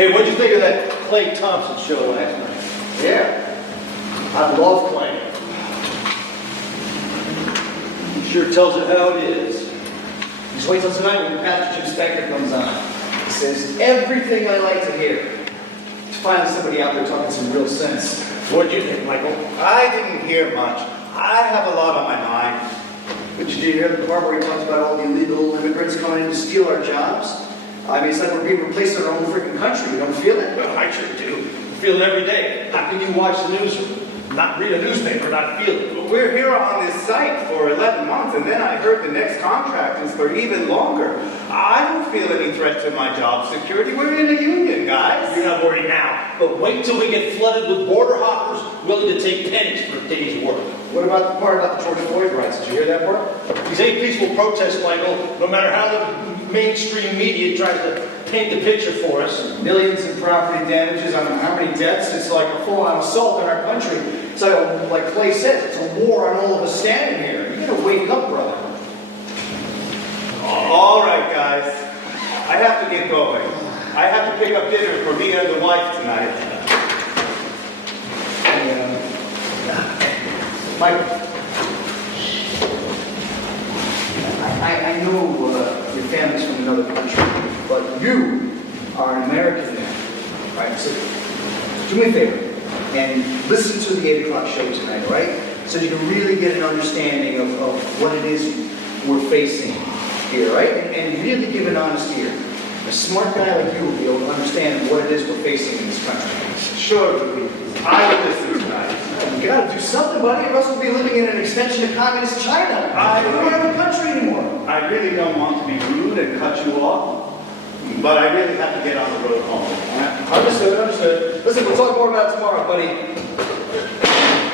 Hey, what'd you think of that Clay Thompson show last night? Yeah, I love Clay. He sure tells it how it is. Just wait till tonight when Pastor Jim Spector comes on. He says everything I like to hear. There's finally somebody out there talking some real sense. What'd you think, Michael? I didn't hear much. I have a lot on my mind. But did you hear the part where he talks about all the illegal immigrants coming in to steal our jobs? I mean, it's like we're being replaced in our own freaking country. You don't feel it? Well, I sure do. I feel it every day. How can you watch the news or not read a newspaper and not feel it? But we're here on this site for 11 months, and then I heard the next contract is for even longer. I don't feel any threat to my job security. We're in a union, guys. You're not worried now, but wait till we get flooded with border hoppers willing to take pennies for a day's work. What about the part about the George Floyd riots? Did you hear that part? These ain't peaceful protests, Michael, no matter how the mainstream media tries to paint the picture for us. Millions in property damages, I don't know how many deaths. It's like a full-on assault on our country. It's like Clay says, it's a war on all of us standing here. You gotta wake up, brother. All right, guys. I have to get going. I have to pick up dinner for me and the wife tonight. Michael, I know your family's from another country, but you are an American now, right? So do me a favor and listen to the 8 o'clock show tonight, right? So you can really get an understanding of what it is we're facing here, right? And really give an honest ear. A smart guy like you will be able to understand what it is we're facing in this country. Sure, I will listen tonight. You gotta do something, buddy, or else we'll be living in an extension of communist China. We don't have a country anymore. I really don't want to be rude and cut you off, but I really have to get on the road home. Understood. Listen, we'll talk more about it tomorrow, buddy.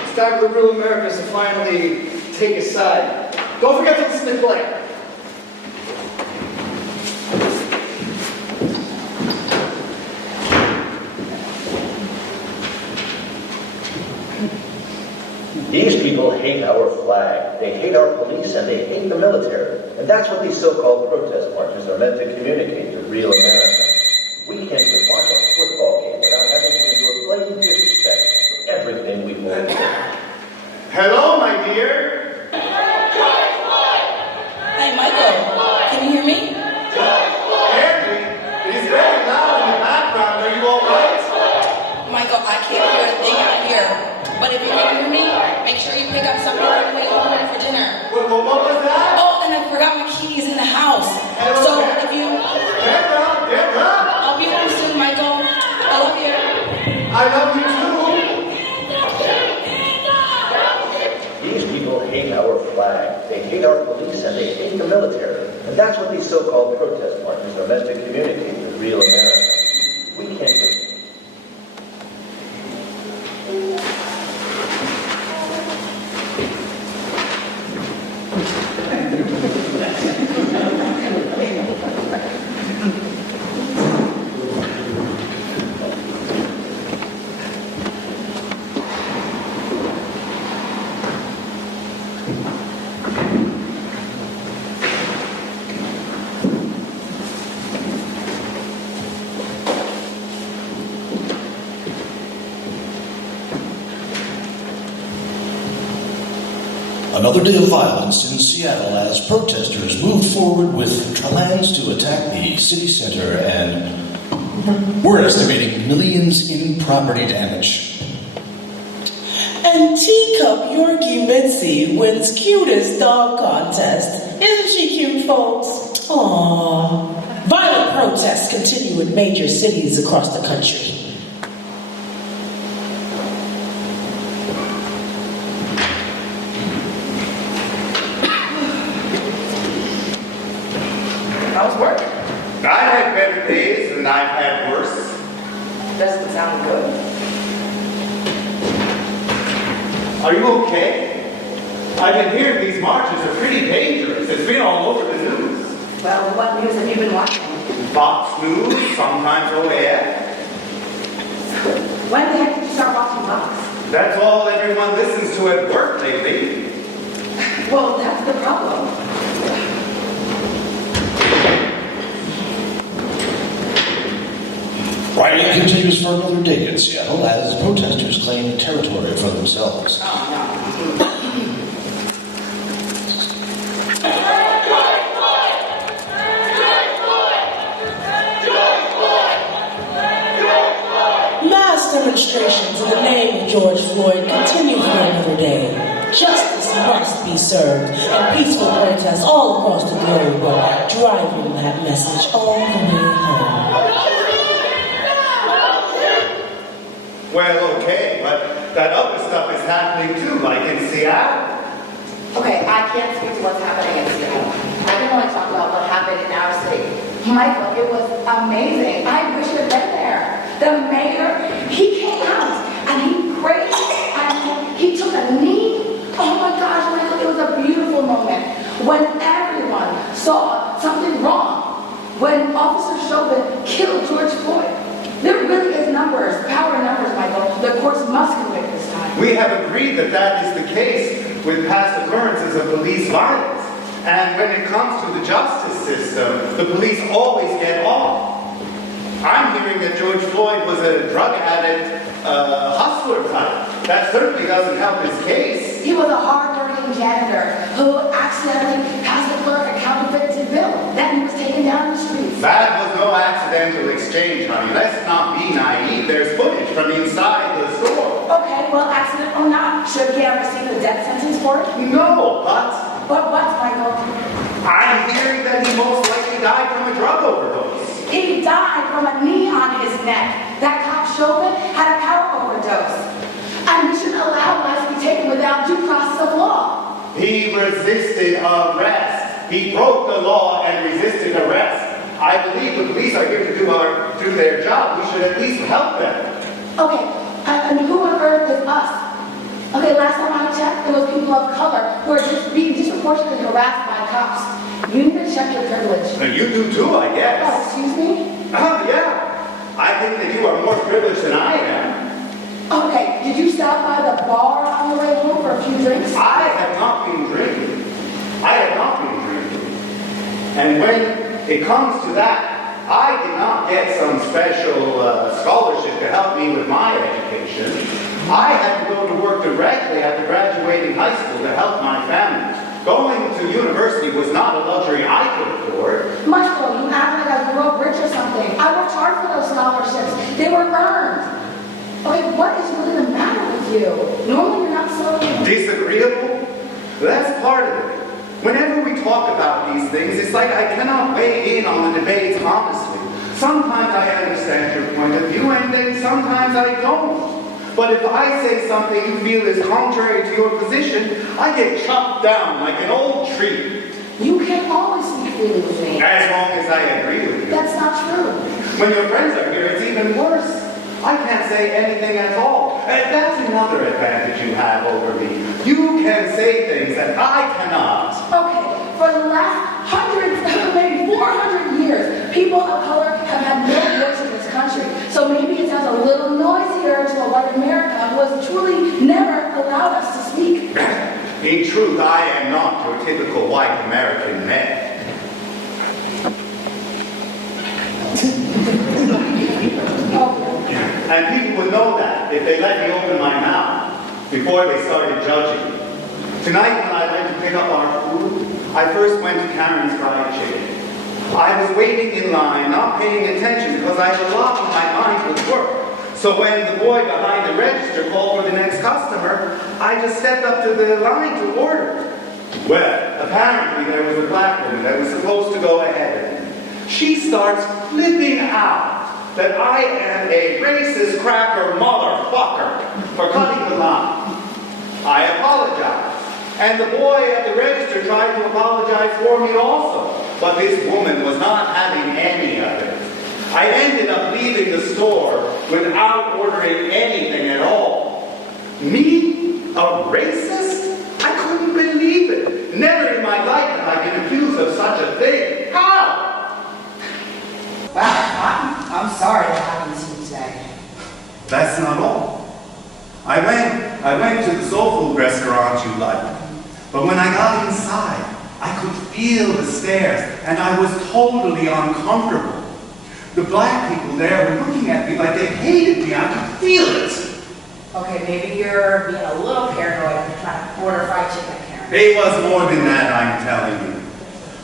It's time for the real Americans to finally take a side. Don't forget to listen to Clay. These people hate our flag, they hate our police, and they hate the military. And that's what these so-called protest marches are meant to communicate to real America. We can't even watch a football game without having to endure blatant disrespect for everything we hold dear. Hello, my dear. Hey, Michael, can you hear me? Henry, it is very loud in the background. Are you all right? Michael, I can't hear a thing out here. But if you can hear me, make sure you pick up something on the way home for dinner. What was that? Oh, and I forgot my keys in the house. So if you... Deborah! I'll be home soon, Michael. I love you. I love you too. These people hate our flag, they hate our police, and they hate the military. And that's what these so-called protest marches are meant to communicate to real America. We can't... Another day of violence in Seattle as protesters moved forward with plans to attack the city center, and we're estimating millions in property damage. And Teacup Yorkie Mitzi wins cutest dog contest. Isn't she cute, folks? Aww. Violent protests continue in major cities across the country. How's work? I've had better days and I've had worse. Doesn't sound good. Are you okay? I've been hearing these marches are pretty dangerous. It's been all over the news. Well, what news have you been watching? Fox News, sometimes OAF. When the heck did you start watching Fox? That's all everyone listens to at work lately. Well, that's the problem. Rioting continues for another day in Seattle as protesters claim territory for themselves. Mass demonstrations in the name of George Floyd continue for another day. Justice must be served, and peaceful protests all across the globe are driving that message all the way home. Well, okay, but that other stuff is happening too, like in Seattle. Okay, I can't speak to what's happening in Seattle. I can only talk about what happened in our city. Michael, it was amazing. I wish I'd been there. The mayor, he came out and he prayed and he took a knee. Oh my gosh, Michael, it was a beautiful moment when everyone saw something wrong. When Officer Chauvin killed George Floyd. There really is numbers, power in numbers, Michael. The courts must convict this time. We have agreed that that is the case with past occurrences of police violence. And when it comes to the justice system, the police always get off. I'm hearing that George Floyd was a drug addict, hustler type. That certainly doesn't help his case. He was a hard-working janitor who accidentally passed the clerk a counterfeited bill. Then he was taken down the streets. That was no accidental exchange, honey. Let's not be naive. There's footage from inside the store. Okay, well, accident or not, should he have received a death sentence for it? No, but But what, Michael? I'm hearing that he most likely died from a drug overdose. He died from a knee on his neck. That cop Chauvin had a power overdose. And we shouldn't allow lives to be taken without due process of law. He resisted arrest. He broke the law and resisted arrest. I believe the police are here to do their job. We should at least help them. Okay, and who on earth is us? Okay, last time I checked, there was people of color who are just being disproportionately harassed by cops. You need to check your privilege. And you do too, I Oh, guess. excuse me? Yeah. I think that you are more privileged than I am. Okay, did you stop by the bar on the way home for a few drinks? I have not been drinking. I have not been drinking. And when it comes to that, I did not get some special scholarship to help me with my education. I had to go to work directly after graduating high school to help my family. Going to university was not a luxury I could afford. Michael, you act like I grew up rich or something. I worked hard for those scholarships. They were earned. Okay, what is really the matter with you? Normally you're not so... Disagreeable? That's part of it. Whenever we talk about these things, it's like I cannot weigh in on the debates honestly. Sometimes I understand your point of view, and then sometimes I don't. But if I say something you feel is contrary to your position, I get chopped down like an old tree. You can always speak freely with me. As long as I agree with you. That's not true. When your friends are here, it's even worse. I can't say anything at all. And that's another advantage you have over me. You can say things that I cannot. Okay, for the last hundreds, maybe 400 years, people of color have had no voice in this country. So maybe it sounds a little noisier to a white America who has truly never allowed us to speak. In truth, I am not your typical white American man. And people would know that if they let me open my mouth before they started judging me. Tonight when I went to pick up our food, I first went to Karen's Fried Chicken. I was waiting in line, not paying attention because I had a lot on my mind with work. So when the boy behind the register called for the next customer, I just stepped up to the line to order. Well, apparently there was a black woman that was supposed to go ahead of me. She starts flipping out that I am a racist cracker motherfucker for cutting the line. I apologize. And the boy at the register tried to apologize for me also. But this woman was not having any of it. I ended up leaving the store without ordering anything at all. Me? A racist? I couldn't believe That's not all. I went to the soul food restaurant you like, but when I got inside, I could feel the stares, and I was totally uncomfortable. The black people there were looking at me like they hated me. I could feel it. Okay, maybe you're being a little paranoid and trying to order fried chicken, Karen. It was more than that, I'm telling you.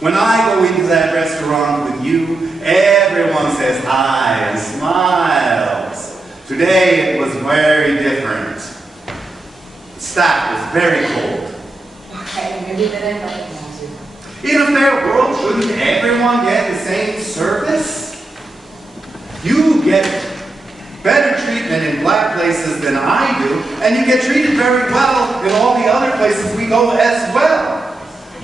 When I go into that restaurant with you, everyone says hi and smiles. Today it was very different. The staff was very cold. Okay, maybe they didn't recognize you. In a fair world, shouldn't everyone get the same service? You get better treatment in black places than I do, and you get treated very well in all the other places we go as well.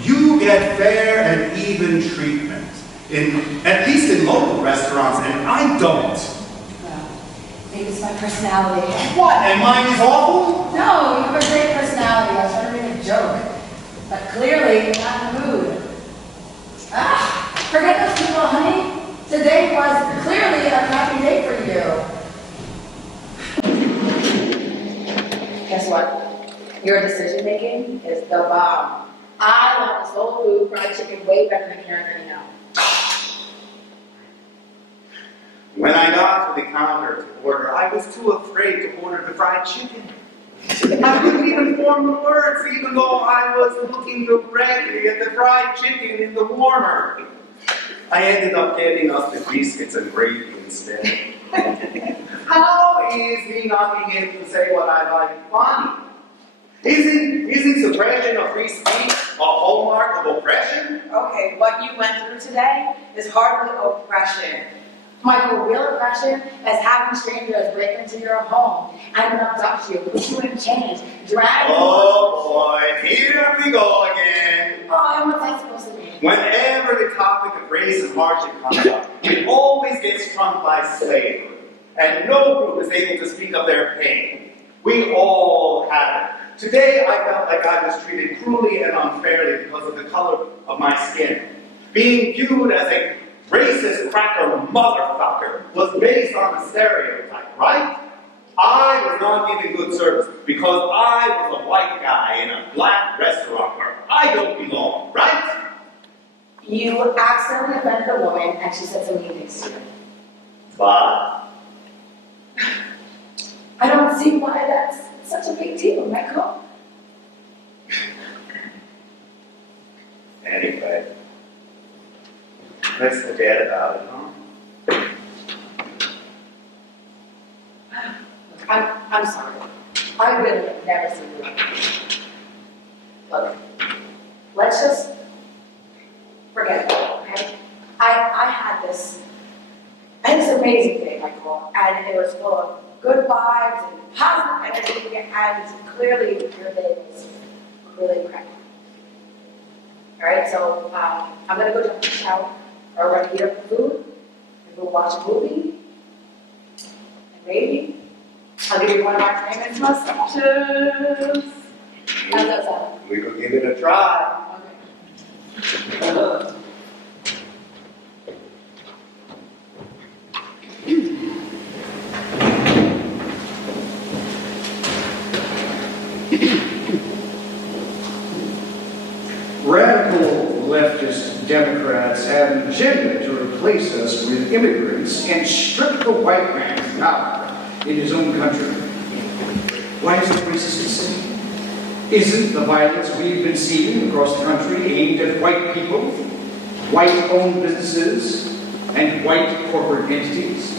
You get fair and even treatment, at least in local restaurants, and I don't. Well, maybe it's my personality. What, and mine is awful? No, you have a great personality. I was trying to make a joke. But clearly, you're not in the mood. Forget those people, honey. Today was clearly a crappy day for you. Guess what? Your decision making is the bomb. I love the soul food fried chicken way better than Karen right now. When I got to the counter to order, I was too afraid to order the fried chicken. I couldn't even form the words, even though I was looking directly at the fried chicken in the warmer. I ended up getting us the biscuits and gravy instead. How is me not being able to say what I like funny? Isn't suppression of free speech a hallmark of oppression? Okay, what you went through today is hardly oppression. Michael, real oppression is having strangers break into your home and abduct you, put you in chains, drag you. Oh boy, here we go again. Oh, and what's that supposed to mean? Whenever the topic of race and hardship comes up, it always gets trumped by slavery, and no group is able to speak of their pain. We all have it. Today, I felt like I was treated cruelly and unfairly because of the color of my skin. Being viewed as a racist cracker motherfucker was based on a stereotype, right? I was not giving good service because I was a white guy in a black restaurant where I don't belong, right? You accidentally offended a woman and she said some mean things to you. But I don't see why that's such a big deal, Michael. anyway, let's forget about it, huh? I'm sorry. I really have never seen you like this. Look, let's just forget it, okay? I had this amazing day, Michael, and it was full of good vibes and positive energy, and clearly your day was really crappy. Alright, so I'm gonna go jump in the shower, or we're gonna eat up the food, and we'll watch a movie, and maybe I'll give you one of my famous massages. How's that sound? We could give it a try. Okay. Radical leftist Democrats have an agenda to replace us with immigrants and strip the white man of power in his own country. Why is it racist to say? Isn't the violence we've been seeing across the country aimed at white people, white-owned businesses, and white corporate entities?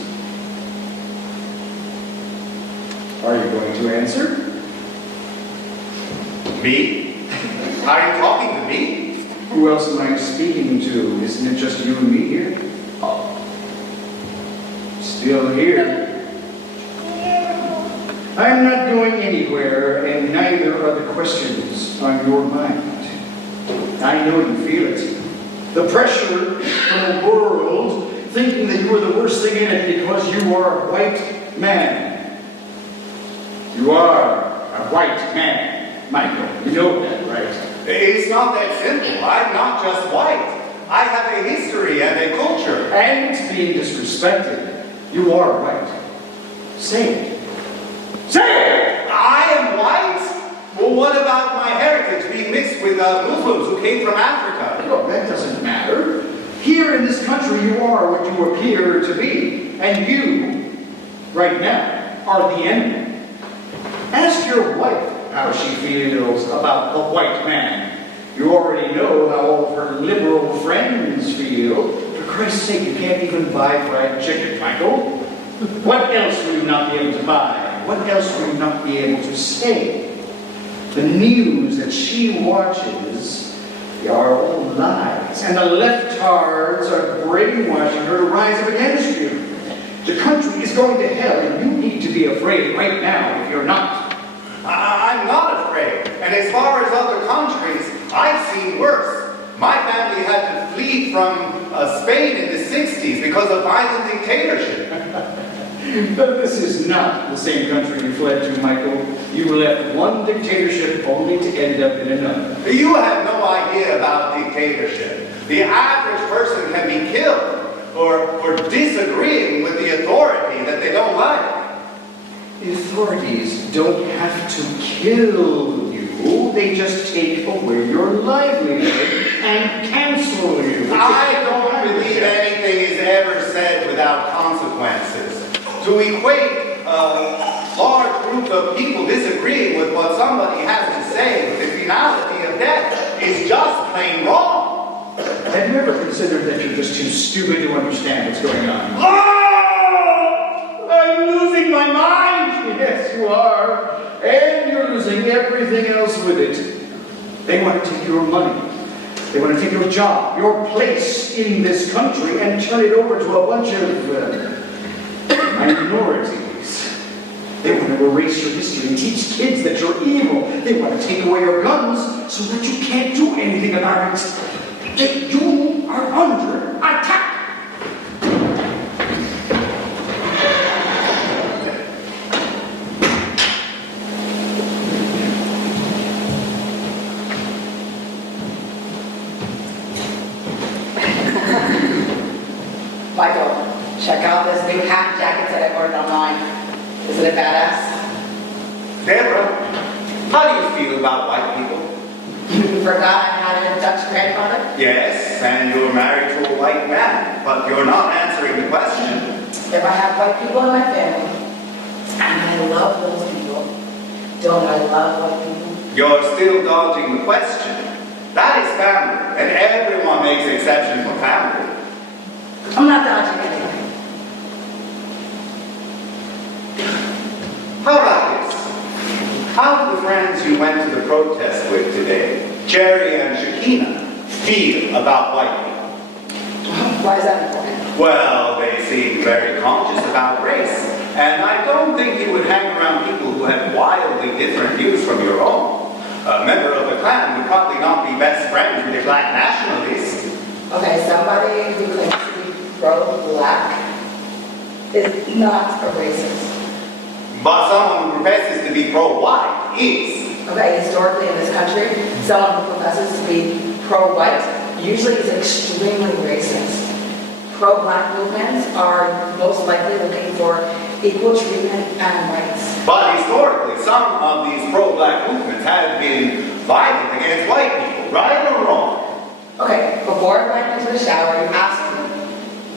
Are you going to answer? Me? Are you talking to me? Who else am I speaking to? Isn't it just you and me here? Oh. Still here. I'm not going anywhere, and neither are the questions on your mind. I know you feel it. The pressure from the world thinking that you are the worst thing in it because you are a white man. You are a white man, Michael. You know that, right? It's not that simple. I'm not just white. I have a history and a culture. And it's being disrespected. You are white. Say it. Say it! I am white? Well, what about my heritage being mixed with Muslims who came from Africa? Well, that doesn't matter. Here in this country, you are what you appear to be. And you, right now, are the enemy. Ask your wife how she feels about the white man. You already know how all of her liberal friends feel. For Christ's sake, you can't even buy fried chicken, Michael. What else will you not be able to buy? What else will you not be able to say? The news that she watches are all lies, and the leftards are brainwashing her to rise up against you. The country is going to hell, and you need to be afraid right now if you're not. I'm not afraid. And as far as other countries, I've seen worse. My family had to flee from Spain in the 60s because of violent dictatorship. But this is not the same country you fled to, Michael. You left one dictatorship only to end up in another. You have no idea about dictatorship. The average person can be killed for disagreeing with the authority that they don't like. The authorities don't have to kill you. They just take away your livelihood and cancel you. I don't believe anything is ever said without consequences. To equate a large group of people disagreeing with what somebody has to say with the finality of death is just plain wrong. Have you ever considered that you're just too stupid to understand what's going on? Oh! I'm losing my mind! Yes, you are. And you're losing everything else with it. They want to take your money. They want to take your job, your place in this country, and turn it over to a bunch of minorities. They want to erase your history and teach kids that you're evil. They want to take away your guns so that you can't do anything about it. That you are under attack. Michael, check out this new hat jacket that I ordered online. Isn't it badass? Deborah, how do you feel about white people? You forgot I had a Dutch grandfather? Yes, and you're married to a white man, but you're not answering the question. If I have white people in my family, and I love those people, don't I love white people? You're still dodging the question. That is family, and everyone makes exceptions for family. I'm not dodging anything. How about this? How do the friends you went to the protest with today, Jerry and Shakina, feel about white people? Why is that important? Well, they seem very conscious about race, and I don't think you would hang around people who have wildly different views from your own. A member of the Klan would probably not be best friends with a black nationalist. Okay, somebody who claims to be pro-black is not a racist. But someone who professes to be pro-white is. Okay, historically in this country, someone who professes to be pro-white usually is extremely racist. Pro-black movements are most likely looking for equal treatment and rights. But historically, some of these pro-black movements have been violent against white people, right or wrong? Okay, before I went into the shower, you asked me,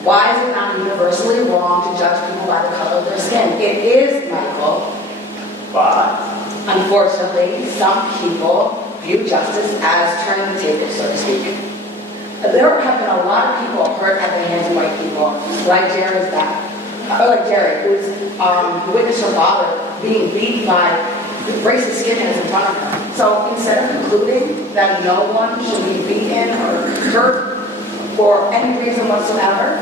why is it not universally wrong to judge people by the color of their skin? It is, Michael. But Unfortunately, some people view justice as turning the table, so to speak. There have been a lot of people hurt at the hands of white people, like Jerry's dad. Like Jerry, who witnessed her father being beaten by racist skinheads in front of her. So instead of concluding that no one should be beaten or hurt for any reason whatsoever,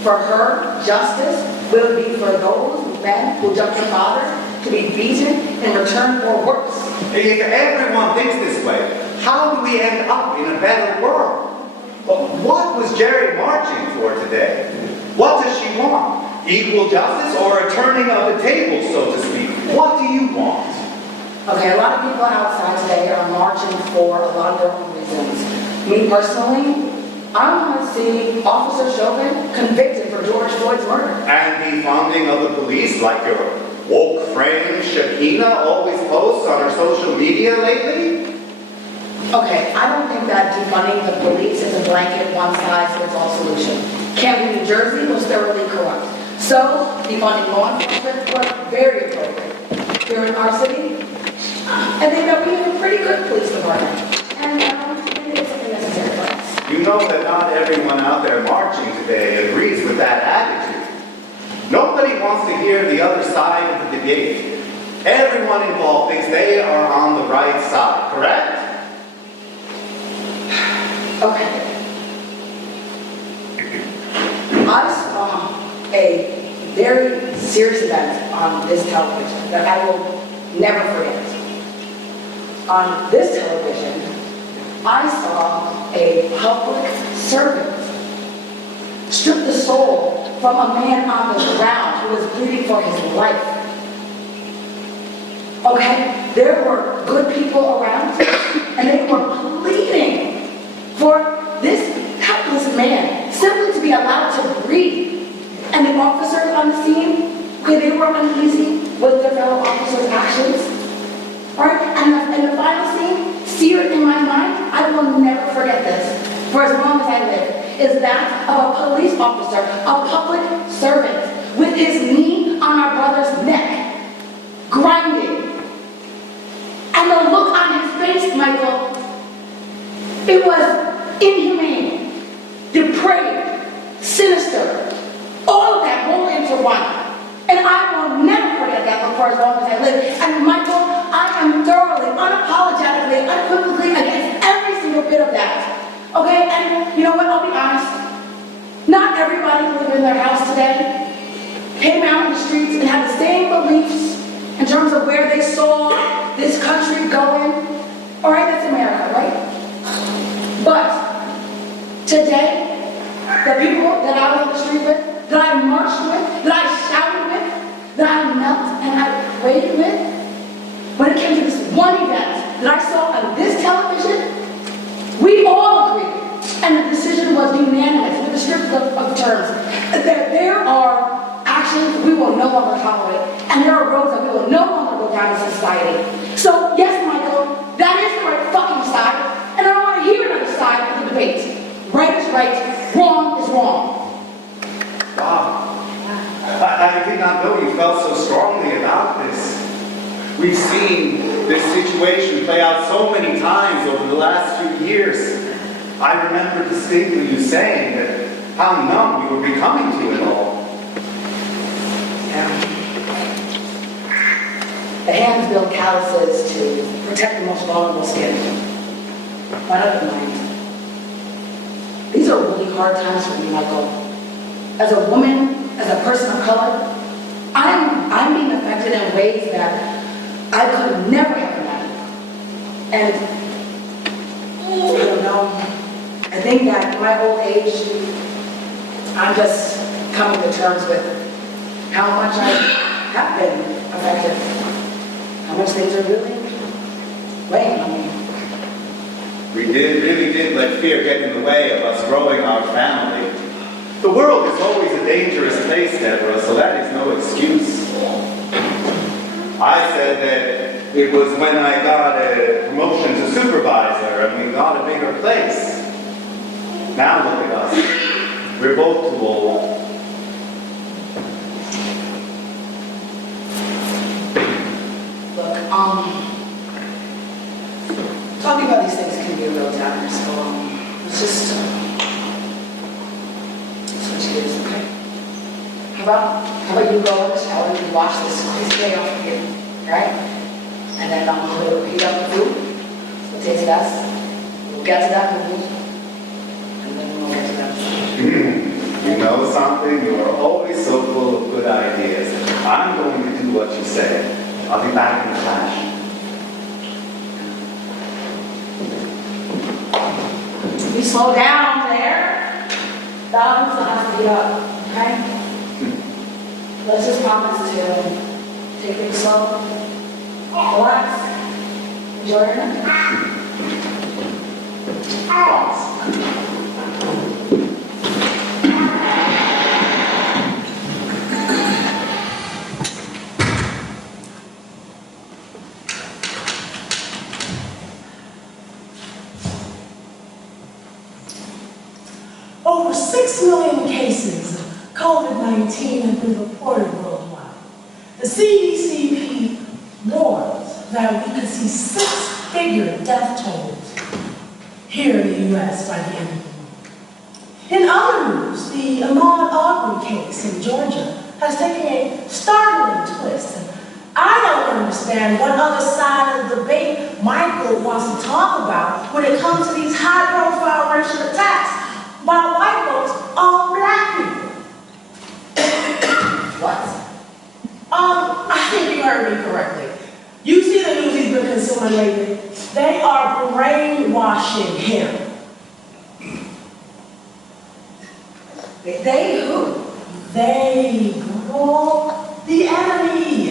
for her, justice will be for those men who jumped her father to be beaten in return for worse. if everyone thinks this way, how do we end up in a better world? But what was Jerry marching for today? What does she want? Equal justice or a turning of the tables, so to speak? What do you want? Okay, a lot of people outside today are marching for a lot of their own reasons. Me personally, I want to see Officer Chauvin convicted for George Floyd's murder. And the funding of the police, like your woke friend Shakina always posts on her social media lately? Okay, I don't think that defunding the police is a blanket one-size-fits-all solution. Camden, New Jersey was thoroughly corrupt. So, defunding law enforcement was very appropriate. Here in our city, I think that we have a pretty good police department. And I think it's necessary for us. You know that not everyone out there marching today agrees with that attitude. Nobody wants to hear the other side of the debate. Everyone involved thinks they are on the right side, correct? Okay. I saw a very serious event on this television that I will never forget. On this television, I saw a public servant strip the soul from a man on the ground who was pleading for his life. Okay? There were good people around, and they were pleading for this helpless man simply to be allowed to breathe. And the officers on the scene, okay, they were uneasy with their fellow officers' actions. Right? And the final scene, seared in my mind, I will never forget this for as long as I live, is that of a police officer, a public servant, with his knee on our brother's neck, grinding. And the look on his face, Michael, it was inhumane, depraved, sinister, all of that rolled into one. And I will never forget that for as long as I live. And Michael, I am thoroughly, unapologetically, unequivocally against every single bit of that. Okay? And you know what? I'll be honest. Not everybody living in their house today came out in the streets and had the same beliefs in terms of where they saw this country going. All right, that's America, right? But today, the people that I was on the street with, that I marched with, that I shouted with, that I knelt and I prayed with, when it came to this one event that I saw on this television, we all agreed, and the decision was unanimous, with the strict of terms, that there are actions we will no longer tolerate, and there are roads that we will no longer go down as a society. So, yes, Michael, that is the right fucking side, and I don't want to hear another side of the debate. Right is right, wrong is wrong. Wow. I did not know you felt so strongly about this. We've seen this situation play out so many times over the last few years. I remember distinctly you saying that how numb you were becoming to it all. Yeah. The hands build calluses to protect the most vulnerable skin. But I don't mind. These are really hard times for me, Michael. As a woman, as a person of color, I'm being affected in ways that I could never have imagined. And I don't know. I think that in my old age, I'm just coming to terms with how much I have been affected. How much things are really weighing on me. We really did let fear get in the way of us growing our family. The world is always a dangerous place, Deborah, so that is no excuse. I said that it was when I got a promotion to supervisor and we got a bigger place. Now look at us. We're both too old. Look, talking about these things can be a real downer, so let's just switch gears, okay? How about you go in the shower and you wash this crazy day off of you, right? And then we'll heat up the food, we'll taste best, we'll get to that movie, and then we'll get to that. You know something? You are always so full of good ideas. I'm going to do what you say. I'll be back in a flash. You slow down there. Balance has to be up, okay? Let's just promise to take it slow. Relax. Enjoy your night. over 6 million cases of COVID-19 have been reported worldwide. The CDC warns that we could see 6-figure death tolls here in the U.S. by the end of the month. In other news, the Ahmaud Arbery case in Georgia has taken a startling twist. And I don't understand what other side of the debate Michael wants to talk about when it comes to these high-profile racial attacks by white folks on black people. What? I think you heard me correctly. You see the news he's been consuming lately? They are brainwashing him. They who? They, girl, the enemy.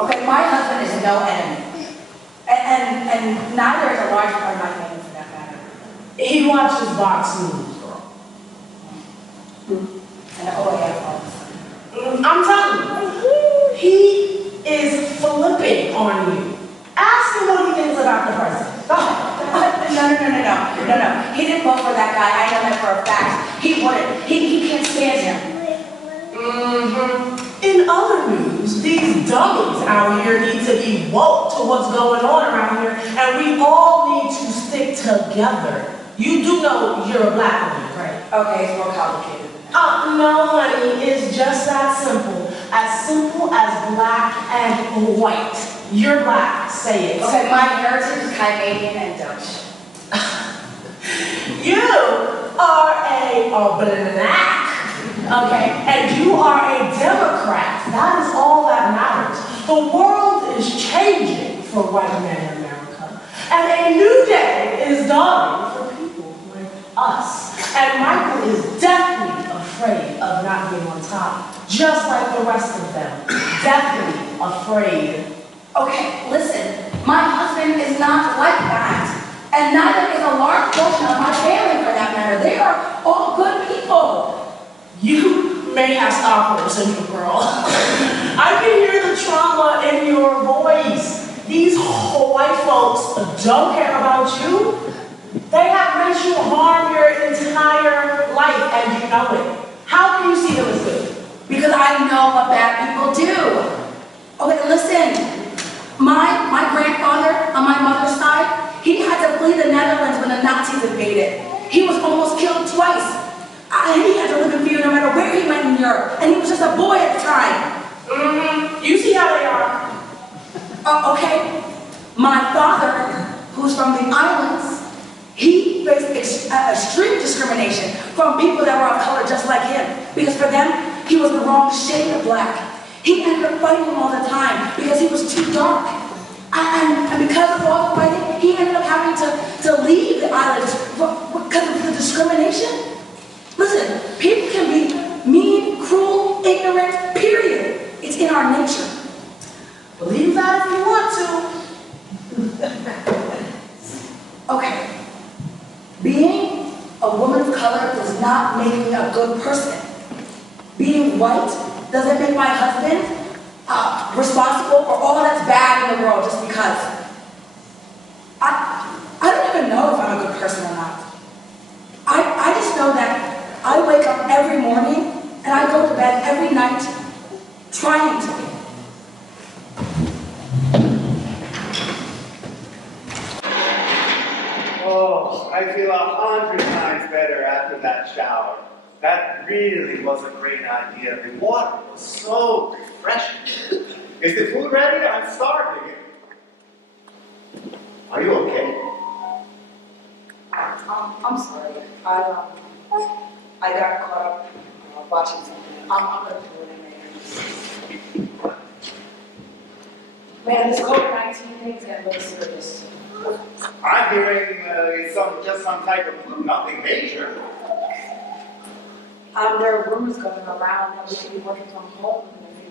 Okay, my husband is no enemy. And neither is a large part of my family for that matter. He watches Fox News, girl. And I'm telling you, he is flipping on you. Ask him what he thinks about the president. Go ahead. No. He didn't vote for that guy. I know that for a fact. He wouldn't. He can't stand him. In other news, these dummies out here need to be woke to what's going on around here, and we all need to stick together. You do know you're a black woman, right? Okay, it's more complicated. No, honey, it's just that simple. As simple as black and white. You're black, say it. Okay, my heritage is Canadian and Dutch. You are a black, okay, and you are a Democrat. That is all that matters. The world is changing for white men in America, and a new day is dawning for people like us. And Michael is deathly afraid of not being on top, just like the rest of them. Deathly afraid. Okay, listen, my husband is not like that. And neither is a large portion of my family for that matter. They are all good people. You may have Stockholm syndrome, girl. I can hear the trauma in your voice. These white folks don't care about you. They have meant you harm your entire life, and you know it. How can you see them as good? Because I know what bad people do. Okay, listen. My grandfather on my mother's side, he had to flee the Netherlands when the Nazis invaded. He was almost killed twice. And he had to live in fear no matter where he went in Europe. And he was just a boy at the time. You see how they are. Okay. My father, who's from the islands, he faced extreme discrimination from people that were of color just like him. Because for them, he was the wrong shade of black. He ended up fighting him all the time because he was too dark. And because of all the fighting, he ended up having to leave the island because of the discrimination. Listen, people can be mean, cruel, ignorant, period. It's in our nature. Believe that if you want to. Okay. Being a woman of color does not make me a good person. Being white doesn't make my husband responsible for all that's bad in the world just because. I don't even know if I'm a good person or not. I just know that I wake up every morning and I go to bed every night trying to be. Oh, I feel 100 times better after that shower. That really was a great idea. The water was so refreshing. Is the food ready? I'm starving. Are you okay? I'm sorry. I got caught up watching something. I'm gonna do it anyway. Man, this COVID-19 thing is getting really serious. I'm hearing it's just some type of flu, nothing major. There are rumors going around that we should be working from home.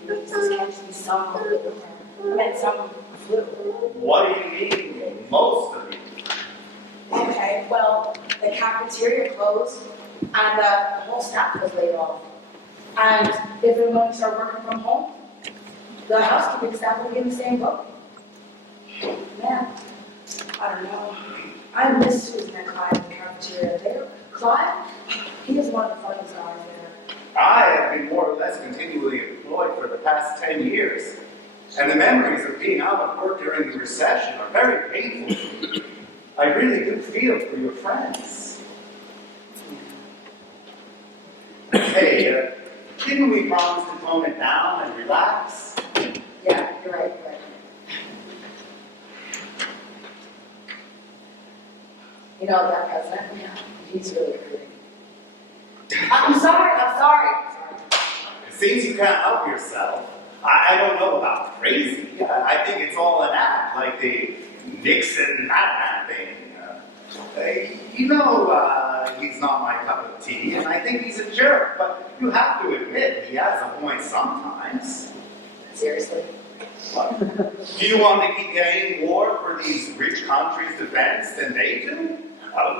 This can't just be some flu. What do you mean, most of it? Okay, well, the cafeteria closed and the whole staff was laid off. And if we're going to start working from home, the housekeeping staff will be in the same boat. Man, I don't know. I miss Susan and Clyde in the cafeteria. They were Clyde, he is one of the funniest guys there. I have been more or less continually employed for the past 10 years. And the memories of being out of work during the recession are very painful. I really do feel for your friends. Hey, didn't we promise to tone it down and relax? Yeah, you're right. You know, that president, he's really recruiting. I'm sorry. It seems you can't help yourself. I don't know about crazy. I think it's all an act, like the Nixon madman thing. He's not my cup of tea, and I think he's a jerk, but you have to admit he has a point sometimes. Seriously? What? Do you want to keep getting more for these rich countries' defense than they do?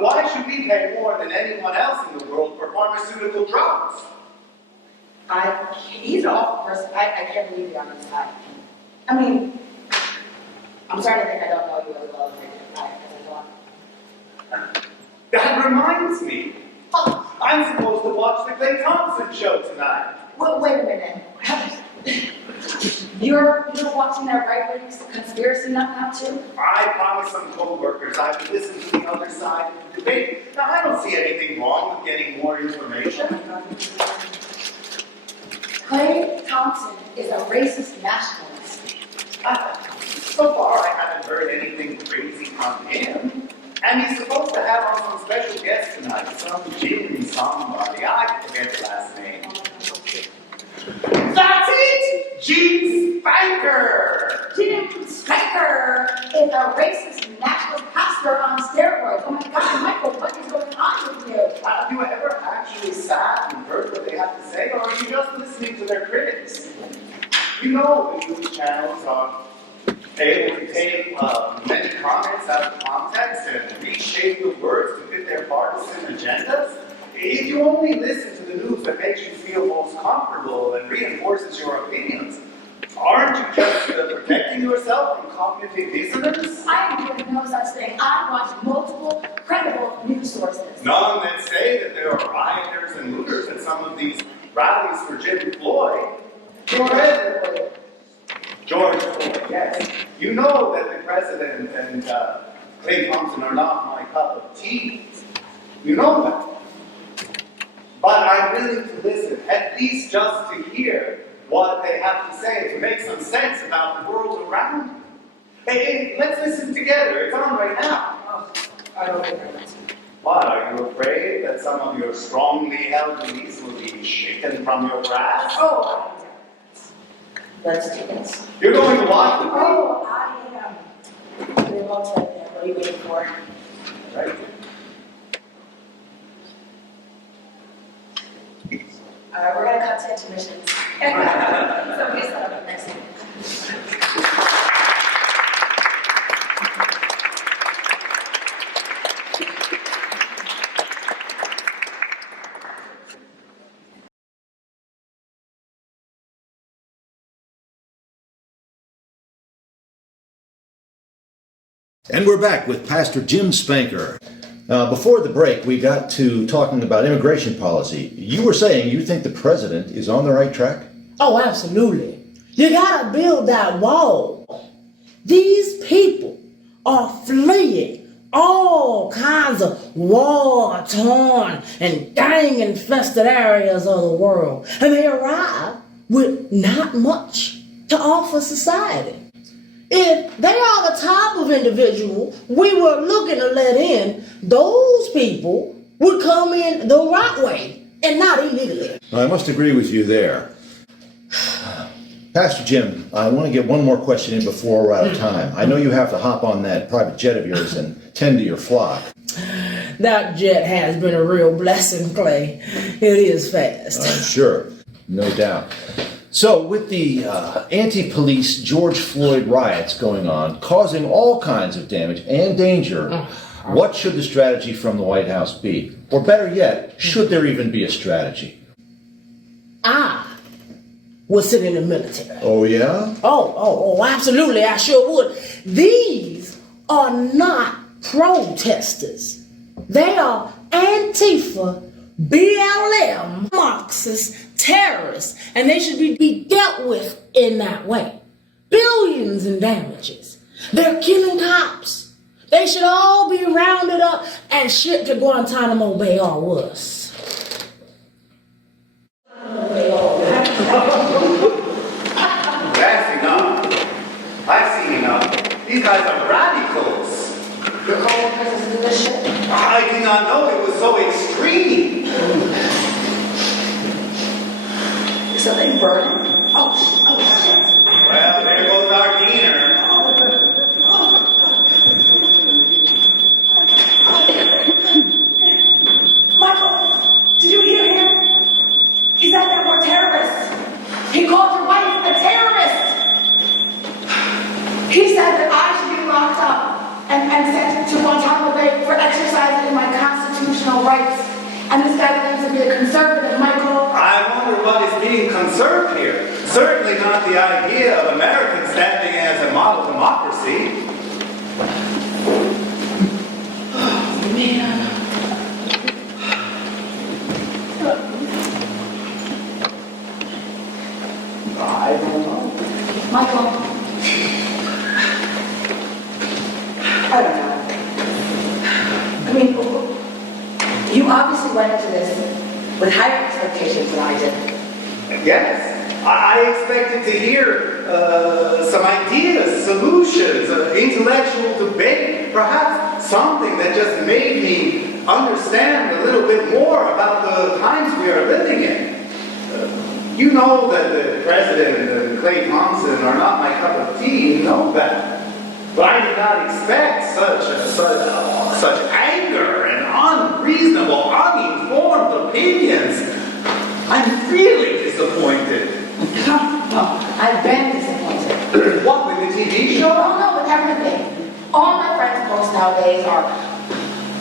Why should we pay more than anyone else in the world for pharmaceutical drugs? He's an awful person. I can't believe you're on his side. I mean, I'm starting to think I don't know you as well as I thought. That reminds me. I'm supposed to watch the Clay Thompson show tonight. Well, wait a minute. You're watching that right-wing conspiracy nut now too? I promised some co-workers I would listen to the other side of the debate. Now, I don't see anything wrong with getting more information. Clay Thompson is a racist nationalist. So far, I haven't heard anything crazy from him. And he's supposed to have on some special guest tonight, some Jim somebody. I forget the last name. That's it! Gene Spanker! Jim Spanker is a racist nationalist pastor on steroids. Oh my God, Michael, what is going on with you? Have you ever actually sat and heard what they have to say, or are you just listening to their critics? You know the news channels are able to take many comments out of context and reshape the words to fit their partisan agendas. If you only listen to the news that makes you feel most comfortable and reinforces your opinions, aren't you just protecting yourself from cognitive dissonance? I am doing no such thing. I watch multiple credible news sources. None that say that there are rioters and looters at some of these rallies for Jim Floyd. George Floyd, yes. You know that the president and Clay Thompson are not my cup of tea. You know that. But I'm willing to listen, at least just to hear what they have to say, to make some sense about the world around me. Hey, let's listen together. It's on right now. I don't think I listen. What, are you afraid that some of your strongly held beliefs will be shaken from your grasp? Oh, I don't. Let's do this. You're going to watch the Oh, I am. We won't tell them. What are you waiting for? Right? All right, we're going to cut to intermission. Somebody set up the next one. And we're back with Pastor Jim Spanker. Before the break, we got to talking about immigration policy. You were saying you think the president is on the right track? Oh, absolutely. You gotta build that wall. These people are fleeing all kinds of war-torn and gang-infested areas of the world. And they arrive with not much to offer society. If they are the type of individual we were looking to let in, those people would come in the right way and not illegally. I must agree with you there. Pastor Jim, I want to get one more question in before we're out of time. I know you have to hop on that private jet of yours and tend to your flock. That jet has been a real blessing, Clay. It is fast. I'm sure, no doubt. So, with the anti-police George Floyd riots going on, causing all kinds of damage and danger, what should the strategy from the White House be? Or better yet, should there even be a strategy? I would sit in the military. Oh, yeah? Oh, absolutely, I sure would. These are not protesters. They are Antifa, BLM, Marxists, terrorists, and they should be dealt with in that way. Billions in damages. They're killing cops. They should all be rounded up and shipped to Guantanamo Bay or worse. That's enough. I've seen enough. These guys are radicals. You're calling prisons to do this shit? I did not know it was so extreme. So they burn? Oh shit. Well, there goes our cleaner. Michael, did you hear him? He said that we're terrorists. He called your wife a terrorist. He said that I should be locked up and sent to Guantanamo Bay for exercising my constitutional rights. And this guy claims to be a conservative, Michael. I wonder what is being conserved here. Certainly not the idea of Americans standing as a model democracy. Oh, man. I don't know. Michael. I don't know. I mean, you obviously went into this with higher expectations than I did. Yes, I expected to hear some ideas, solutions, intellectual debate, perhaps something that just made me understand a little bit more about the times we are living in. You know that the President and Clay Thompson are not my cup of tea, you know that. But I did not expect such anger and unreasonable, uninformed opinions. I'm really disappointed. No, I've been disappointed. What, with the TV show? Oh, no, with everything. All my friends post nowadays are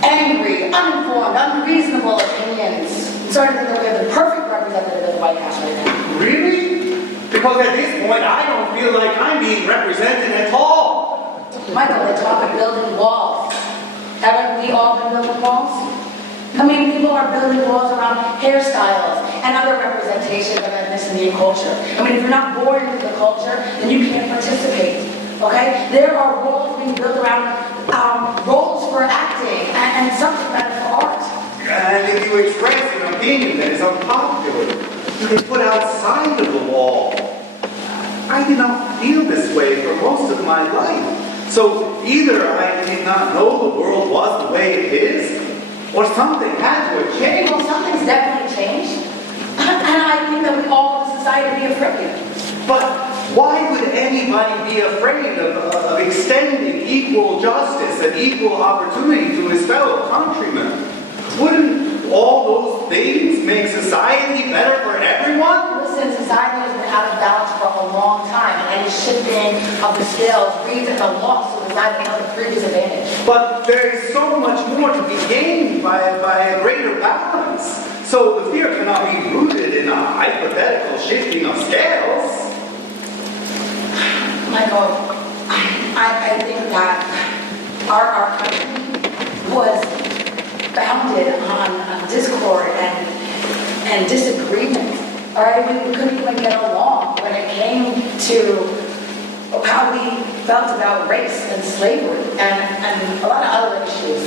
angry, uninformed, unreasonable opinions. I'm starting to think that we have the perfect representative of the White House right now. Really? Because at this point, I don't feel like I'm being represented at all. Michael, they talk of building walls. Haven't we all been building walls? I mean, people are building walls around hairstyles and other representations of ethnicity and culture. I mean, if you're not born into the culture, then you can't participate. Okay? There are walls being built around roles for acting and subject matter for art. And if you express an opinion that is unpopular, you can put outside of the wall. I did not feel this way for most of my life. So either I did not know the world was the way it is, or something had to have changed. Well, something's definitely changed. And I think that we all in society be afraid. But why would anybody be afraid of extending equal justice and equal opportunity to his fellow countrymen? Wouldn't all those things make society better for everyone? Listen, society has been out of balance for a long time, and any shifting of the scales breeds a loss to the side of the previous advantage. But there is so much more to be gained by a greater balance. So the fear cannot be rooted in a hypothetical shifting of scales. Michael, I think that our country was founded on discord and disagreement. All right, we couldn't even get along when it came to how we felt about race and slavery and a lot of other issues.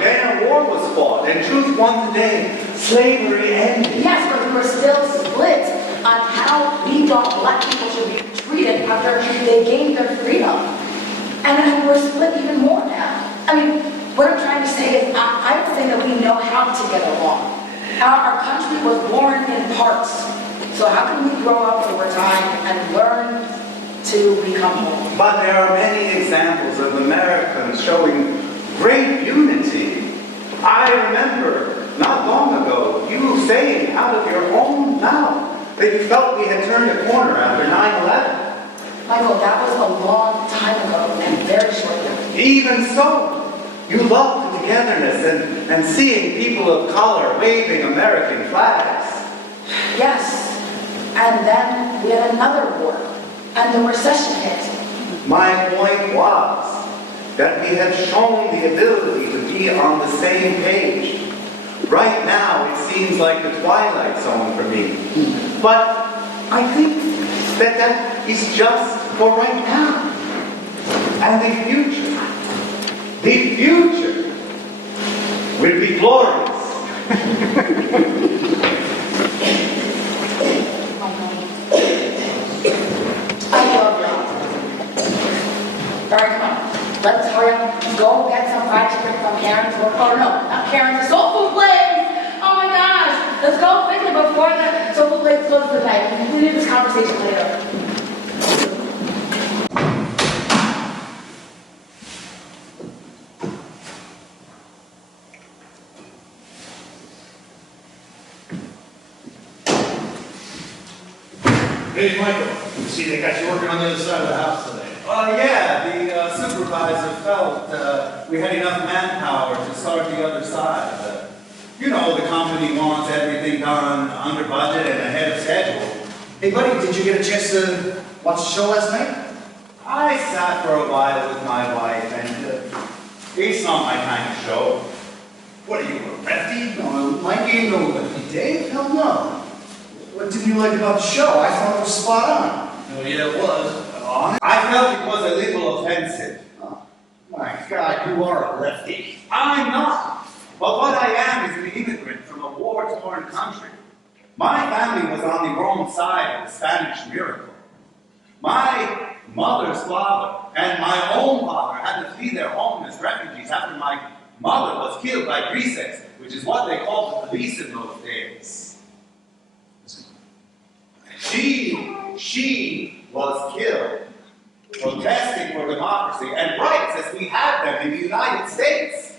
Then a war was fought, and truth won the day. Slavery ended. Yes, but we were still split on how we thought black people should be treated after they gained their freedom. And we're split even more now. I mean, what I'm trying to say is I don't think that we know how to get along. Our country was born in parts. So how can we grow up over time and learn to become one? But there are many examples of Americans showing great unity. I remember not long ago you saying out of your own mouth that you felt we had turned a corner after 9/11. Michael, that was a long time ago and very short-lived. Even so, you loved the togetherness and seeing people of color waving American flags. Yes, and then we had another war, and the recession hit. My point was that we have shown the ability to be on the same page. Right now, it seems like the twilight zone for me. But I think that is just for right now. And the future will be glorious. I love y'all. All right, come on. Let's hurry up. Go get some fried chicken from Karen's. Or no, not Karen's. The soul food place. Oh my gosh. Let's go quickly before the soul food place closes the night. We can do this conversation later. Hey, Michael, see they got you working on the other side of the house today. Yeah, the supervisor felt we had enough manpower to start the other side. You know, the company wants everything done under budget and ahead of schedule. Hey, buddy, did you get a chance to watch the show last night? I sat for a while with my wife, and it's not my kind of show. What are you, a lefty? No, Mikey ain't no lefty. Dave? Hell no. What didn't you like about the show? I thought it was spot on. Oh, yeah, it was. I felt it was a little offensive. Oh, my God, you are a lefty. I'm not. But what I am is an immigrant from a war-torn country. My family was on the wrong side of the Spanish miracle. My mother's father and my own father had to flee their home as refugees after my mother was killed by Grisex, which is what they called the police in those days. She was killed protesting for democracy and rights as we have them in the United States.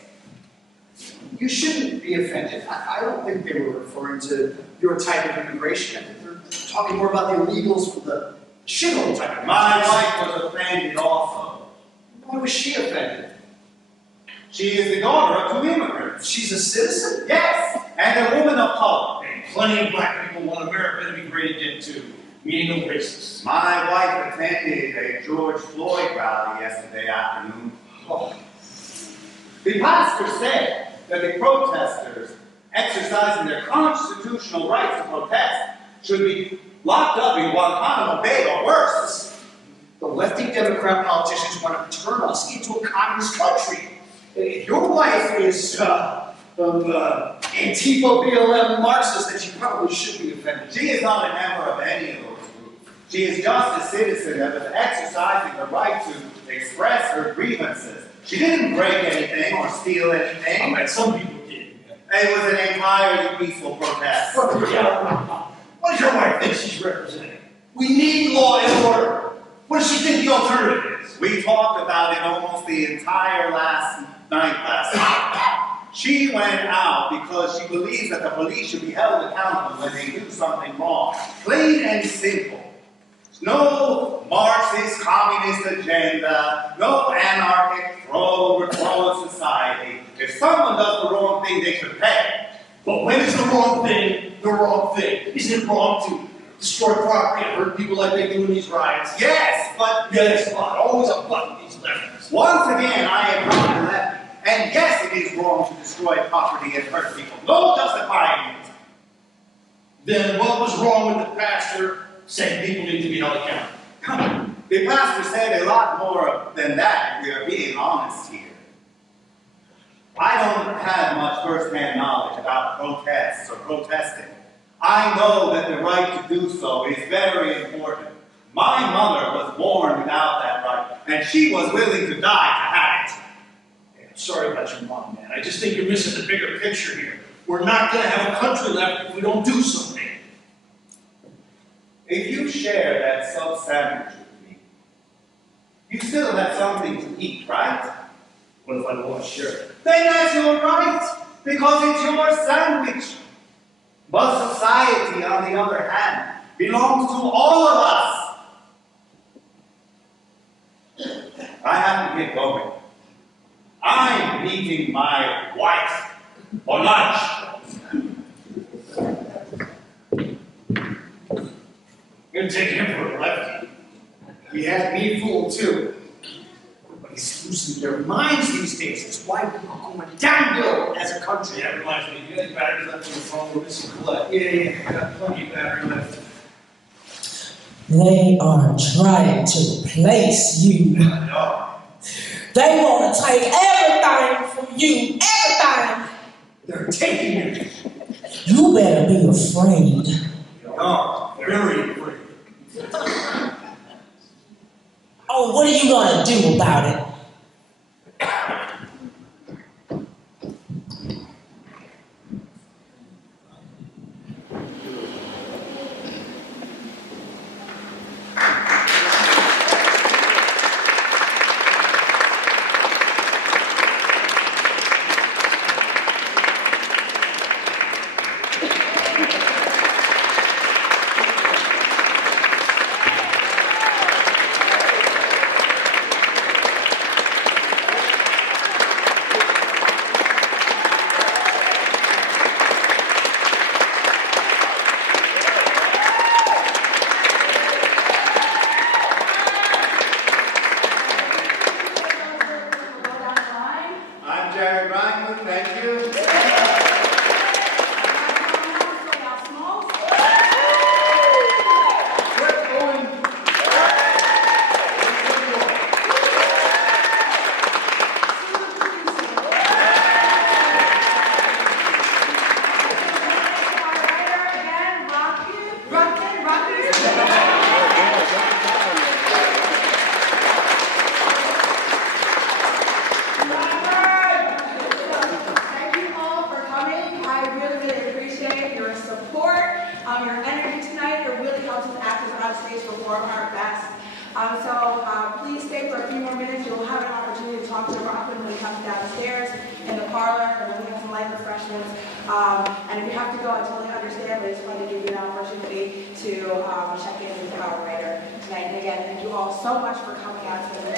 You shouldn't be offended. I don't think they were referring to your type of immigration. They're talking more about the illegals for the shithole type of My immigration. wife was offended also. Why was she offended? She is the daughter of two immigrants. She's a citizen? Yes, and a woman of color. And plenty of black people want America to be great again, too. Meaning no racists. My wife attended a George Floyd rally yesterday afternoon. Oh. The pastor said that the protesters exercising their constitutional right to protest should be locked up in Guantanamo Bay or worse. The lefty Democrat politicians want to turn us into a communist country. If your wife is Antifa BLM Marxist, then she probably should be offended. She is not a member of any of those groups. She is just a citizen that was exercising the right to express her grievances. She didn't break anything or steal anything. I mean, some people did. It was an entirely peaceful protest. What does your wife think she's representing? We need law and order. What does she think the alternative is? We talked about it almost the entire last night. She went out because she believes that the police should be held accountable when they do something wrong. Plain and simple. No Marxist communist agenda, no anarchic throw society. If someone does the wrong thing, they should pay. But when is the wrong thing the wrong thing? Isn't it wrong to destroy property and hurt people like they do in these riots? Yes, but Yes, but always a but these leftists. once again, I am not a lefty. And yes, it is wrong to destroy property and hurt people. No justifying it. Then what was wrong with the pastor saying people need to be held accountable? The pastor said a lot more than that, if we are being honest here. I don't have much first-hand knowledge about protests or protesting. I know that the right to do so is very important. My mother was born without that right, and she was willing to die to have it. I'm sorry about your mom, man. I just think you're missing the bigger picture here. We're not going to have a country left if we don't do something. If you share that sub sandwich with me, you still have something to eat, right? What if I don't want to share it? Then that's your right, because it's your sandwich. But society, on the other hand, belongs to all of us. I have to get going. I'm meeting my wife for lunch. You're gonna take him for a lefty. He had me fooled too. But is losing their minds these days. That's why we're going downhill as a country. That reminds me, you got any batteries left in the phone? We're missing collect. Yeah, I got plenty of battery left. They are trying to replace you. I know. They want to take everything from you. Everything. They're taking it. You better be afraid. They are very afraid. Oh, what are you going to do about it? I'm Jared Reinman, thank you. Thank you all for coming. I really, really appreciate your support, your energy tonight. It really helps us actors on stage perform our best. Please stay for a few more minutes. You'll have an opportunity to talk to Rockland when he comes downstairs in the parlor, and then we have some light refreshments. And if you have to go, I totally understand, but I just wanted to give you an opportunity to check in with our writer tonight. And again, thank you all so much for coming out to the